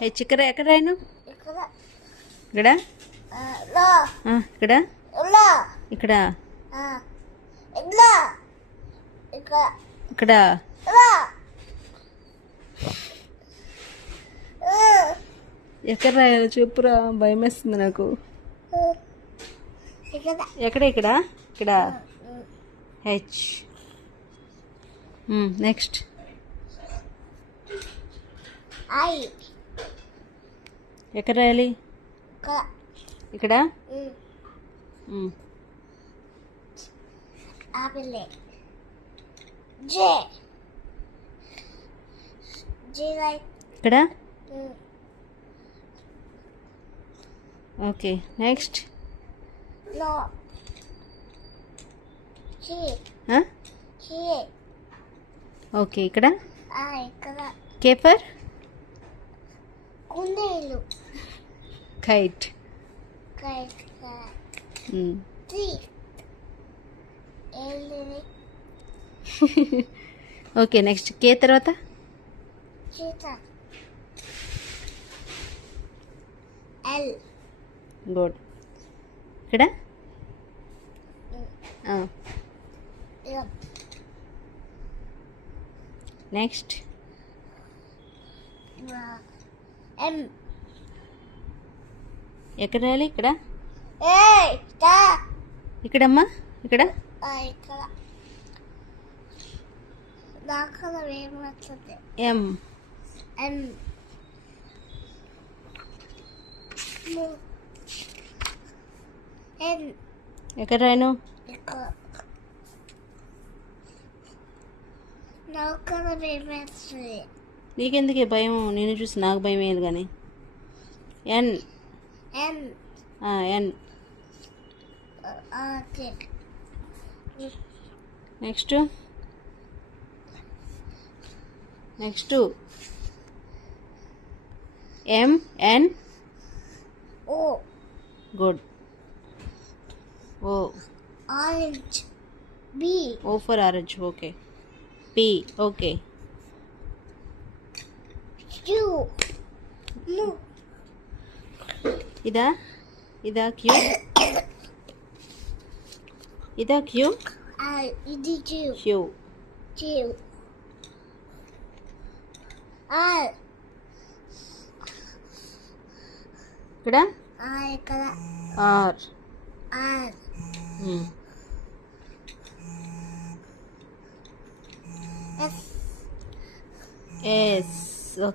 H ఎక్కడ రాయను? ఇక్కడ ఇక్కడ ఇక్కడ ఇక్కడ ఎక్కడ రాయాలి చెప్పురా, భయం వేస్తుంది నాకు. ఎక్కడ ఇక్కడ ఇక్కడ హెచ్. నెక్స్ట్ ఎక్కడ రాయాలి? ఇక్కడ ఇక్కడ ఓకే. Next okay. ఇక్కడ కేపర్ కైట్. ఓకే. నెక్స్ట్ కే తర్వాత గుడ్. ఇక్కడ నెక్స్ట్ ఎక్కడ రాయాలి? ఇక్కడ ఇక్కడమ్మా ఇక్కడ ఎం. ఎక్కడ రాయను? నీకెందుకే భయం? నేను చూసి నాకు భయం అయ్యేది కానీ. N N. Next next M N good. O O for orange. Okay. P. Okay. ఇదా ఇదా క్యూ ఇదా క్యూ క్యూ. ఇక్కడ ఆర్. ఎస్.